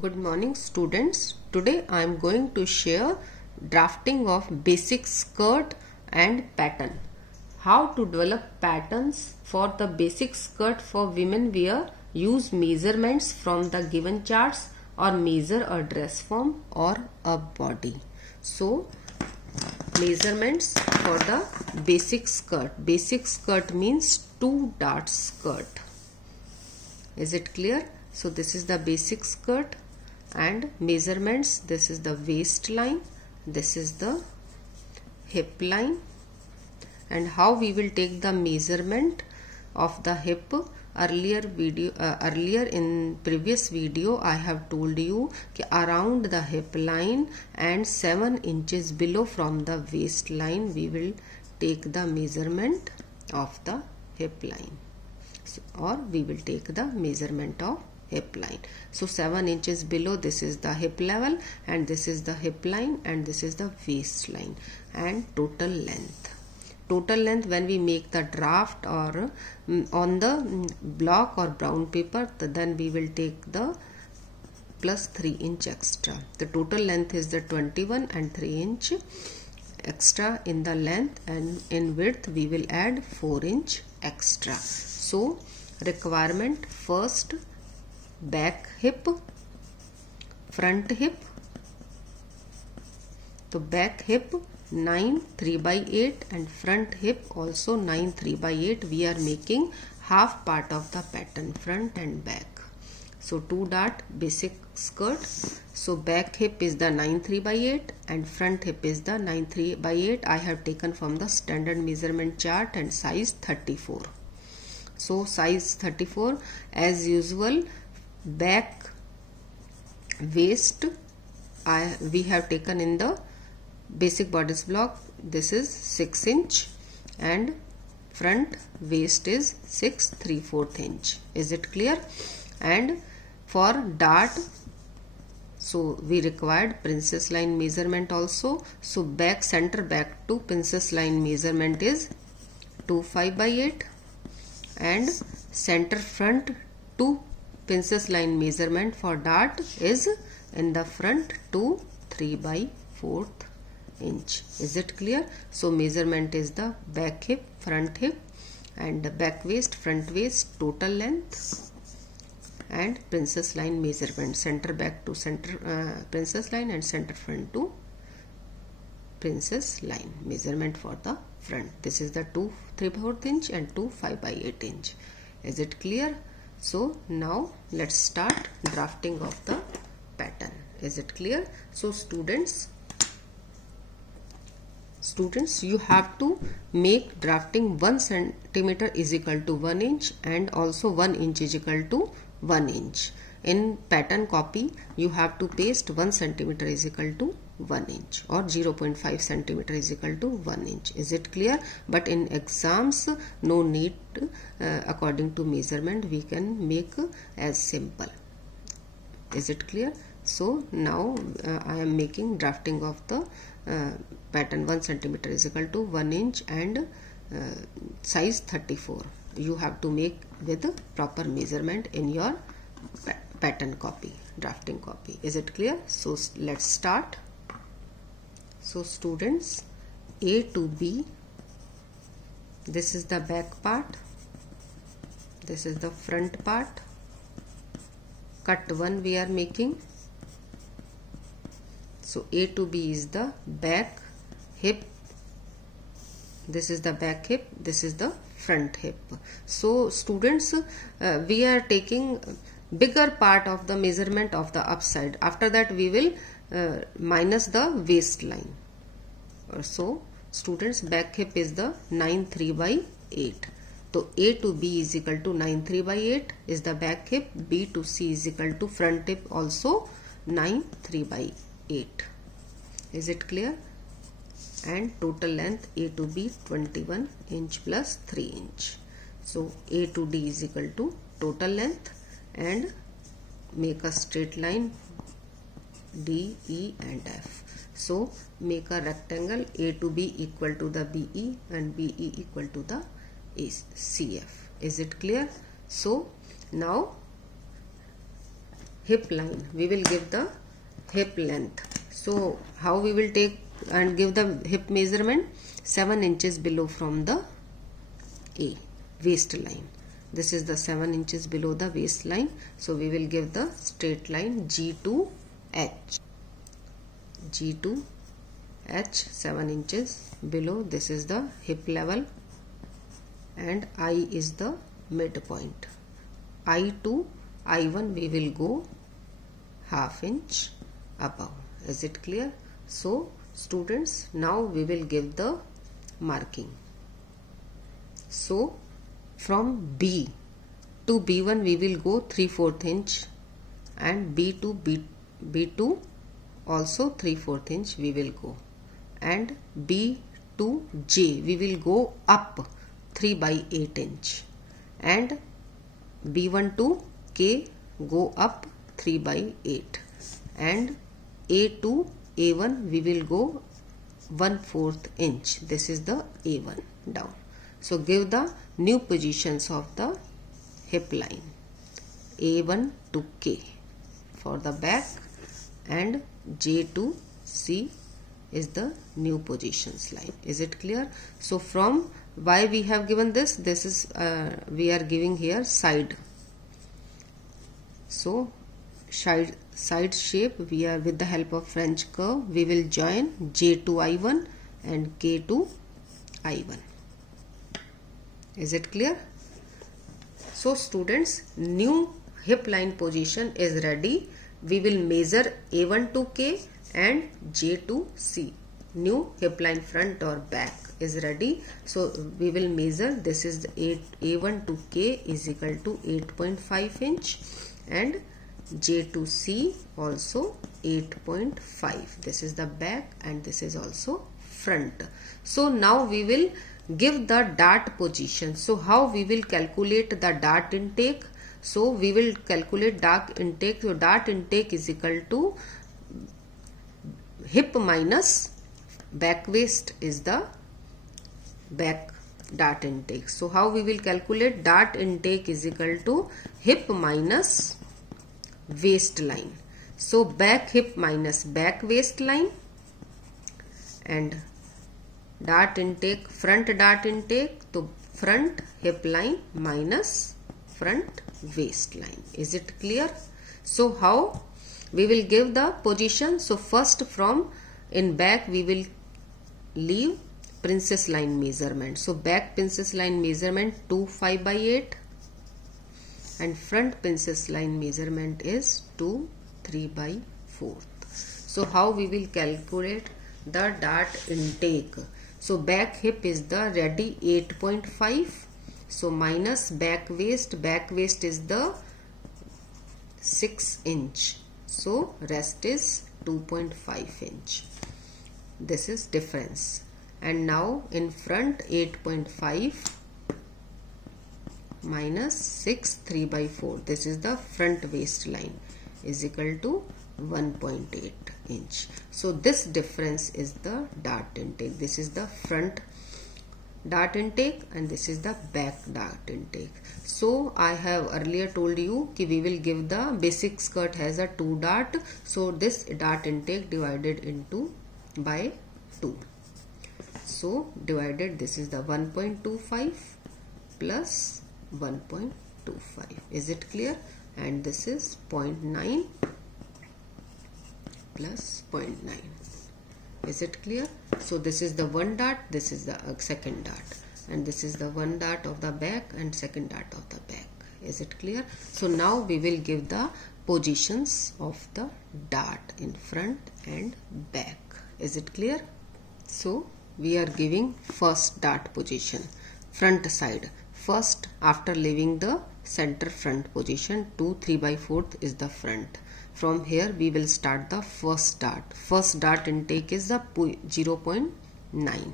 Good morning students. Today I am going to share drafting of basic skirt and pattern. How to develop patterns for the basic skirt for women wear. Use measurements from the given charts or measure a dress form or a body. So measurements for the basic skirt. Basic skirt means 2 dart skirt. Is it clear? So this is the basic skirt and measurements. This is the waistline, this is the hip line, and how we will take the measurement of the hip. Earlier in previous video I have told you कि around the hip line and 7 inches below from the waistline we will take the measurement of the hip line, or we will take the measurement of hip line. So 7 inches below, this is the hip level and this is the hip line and this is the waistline. And total length. Total length, when we make the draft or on the block or brown paper, then we will take the plus 3 inch extra. The total length is the 21 and 3 inch extra in the length, and in width we will add 4 inch extra. So requirement: first back hip, front hip. So back hip 9 3/8 and front hip also 9 3/8. We are making half part of the pattern, front and back. So 2 dart basic skirt. So back hip is the 9 3/8 and front hip is the 9 3/8. I have taken from the standard measurement chart and size 34. So size 34 as usual. Back waist we have taken in the basic bodice block. This is 6 inch and front waist is 6 3/4 inch. Is it clear? And for dart, so we required princess line measurement also. So back center back to princess line measurement is 2 5/8 and center front to princess line measurement for dart is in the front to 3/4 inch. Is it clear? So measurement is the back hip, front hip and back waist, front waist, total length, and princess line measurement, center back to center princess line and center front to princess line measurement for the front. This is the 2 3/4 inch and 2 5/8 inch. Is it clear? So now let's start drafting of the pattern. Is it clear? So students, you have to make drafting 1 centimeter is equal to 1 inch and also 1 inch is equal to 1 inch. In pattern copy you have to paste 1 centimeter is equal to 1 inch or 0.5 centimeter is equal to 1 inch. Is it clear? But in exams no need according to measurement, we can make as simple. Is it clear? So now I am making drafting of the pattern. 1 centimeter is equal to 1 inch and size 34. You have to make with proper measurement in your pattern copy, drafting copy. Is it clear? So let's start. So students, A to B, this is the back part, this is the front part. Cut 1 we are making. So A to B is the back hip, this is the back hip, this is the front hip. So students, we are taking bigger part of the measurement of the upside. After that we will minus the waistline. So students, back hip is the 9 3/8. So A to B is equal to 9 3/8 is the back hip. B to C is equal to front hip also 9 3/8. Is it clear? And total length A to B 21 inch plus 3 inch. So A to D is equal to total length, and make a straight line D, E and F. So make a rectangle. A to B equal to the BE and BE equal to the CF. Is it clear? So now hip line, we will give the hip length. So how we will take and give the hip measurement? 7 inches below from the A, waistline. This is the 7 inches below the waistline. So we will give the straight line G to H. G to H, 7 inches below. This is the hip level and I is the midpoint. I to I1 we will go ½ inch above. Is it clear? So students, now we will give the marking. So from B to B1 we will go 3/4 inch and B to B2 also 3/4 inch we will go, and B to J we will go up 3/8 inch, and B1 to K go up 3/8, and A to A1 we will go 1/4 inch. This is the A1 down. So give the new positions of the hip line. A1 to K for the back and J to C is the new positions line. Is it clear? So from why we have given this? This is we are giving here side. So side shape, we are with the help of French curve we will join J to I1 and K to I1. Is it clear? So students, new hip line position is ready. We will measure A1 to K and J to C. New hip line front or back is ready. So we will measure. This is the A1 to K is equal to 8.5 inch and J to C also 8.5. This is the back and this is also front. So now we will give the dart position. So how we will calculate the dart intake? So we will calculate dart intake. So dart intake is equal to hip minus back waist is the back dart intake. So how we will calculate? Dart intake is equal to hip minus waistline. So back hip minus back waistline, and dart intake, front dart intake, to front hip line minus front waistline. Is it clear? So how we will give the position? So first from in back we will leave princess line measurement. So back princess line measurement 2 5/8 and front princess line measurement is 2 3/4. So how we will calculate the dart intake? So back hip is the ready 8.5. So minus back waist is the 6 inch. So rest is 2.5 inch. This is difference. And now in front 8.5 minus 6 3/4. This is the front waistline is equal to 1.8 inch. So this difference is the dart intake. This is the front dart intake and this is the back dart intake. So I have earlier told you that we will give the basic skirt has a 2 dart. So this dart intake divided into by 2. So divided, this is the 1.25 plus 1.25. Is it clear? And this is 0.9 plus 0.9. Is it clear? So this is the one dart, this is the second dart, and this is the one dart of the back and second dart of the back. Is it clear? So now we will give the positions of the dart in front and back. Is it clear? So we are giving first dart position, front side. First, after leaving the center front position, 2 3/4 is the front. From here we will start the first dart. First dart intake is the 0.9.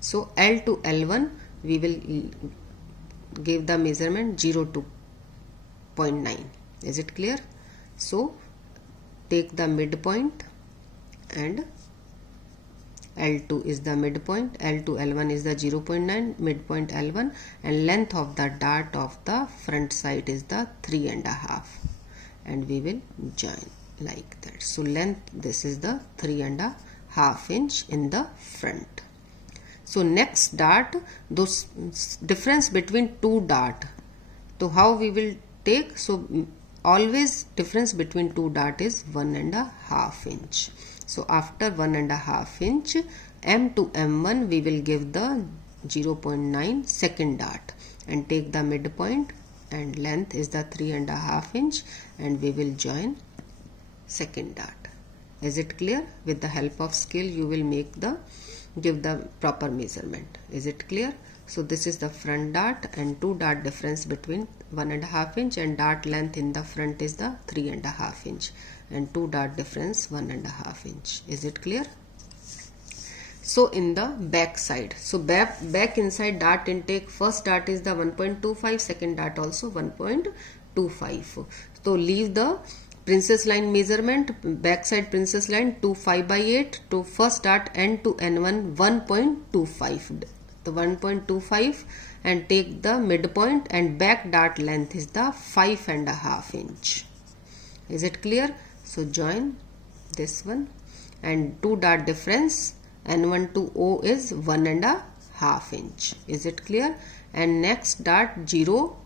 So L to L1 we will give the measurement 0 to 0.9. Is it clear? So take the midpoint and L2 is the midpoint, L to L1 is the 0.9, midpoint L1, and length of the dart of the front side is the 3.5. and we will join like that. So length, this is the 3.5 inch in the front. So next dart, those difference between two dart. So how we will take? So always difference between two dart is 1.5 inch. So after 1.5 inch, M to M1 we will give the 0.9 second dart and take the midpoint, and length is the 3.5 inch, and we will join second dart. Is it clear? With the help of scale you will give the proper measurement. Is it clear? So this is the front dart, and two dart difference between 1.5 inch, and dart length in the front is the 3.5 inch, and two dart difference 1.5 inch. Is it clear? So in the back side, so back inside dart intake, first dart is the 1.25, second dart also 1.25. So leave the princess line measurement, backside princess line to 5/8, to first dart N to N1 1.25, the 1.25, and take the midpoint, and back dart length is the 5.5 inch. Is it clear? So join this one, and two dart difference N1 to O is 1.5 inch. Is it clear? And next dart 0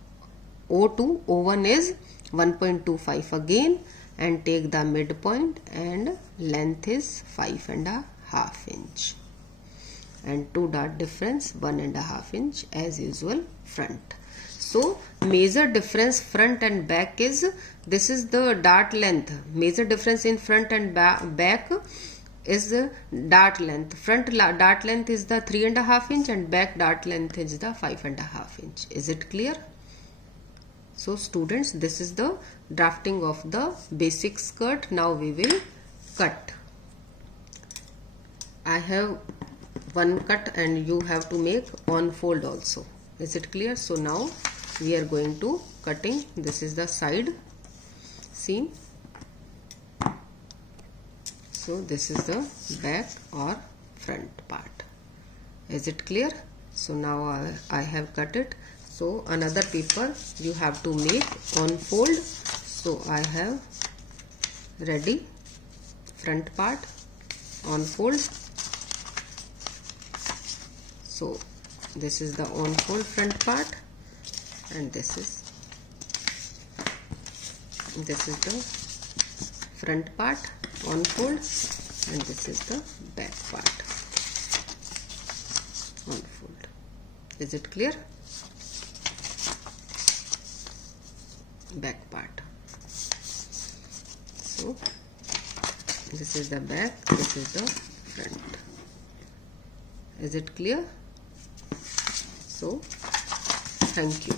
O to O1 is 1.25 again, and take the midpoint, and length is 5.5 inch, and two dart difference 1.5 inch as usual front. So major difference front and back is, this is the dart length. Major difference in front and back is the dart length. Front dart length is the 3.5 inch, and back dart length is the 5.5 inch. Is it clear? So students, this is the drafting of the basic skirt. Now we will cut. I have one cut, and you have to make on fold also. Is it clear? So now we are going to cutting. This is the side seam. So this is the back or front part. Is it clear? So now I have cut it. So another paper you have to make on fold. So I have ready front part on fold. So this is the on fold front part, and this is the front part on fold, and this is the back part on fold. Is it clear? Back part. So this is the back, this is the front. Is it clear? So thank you.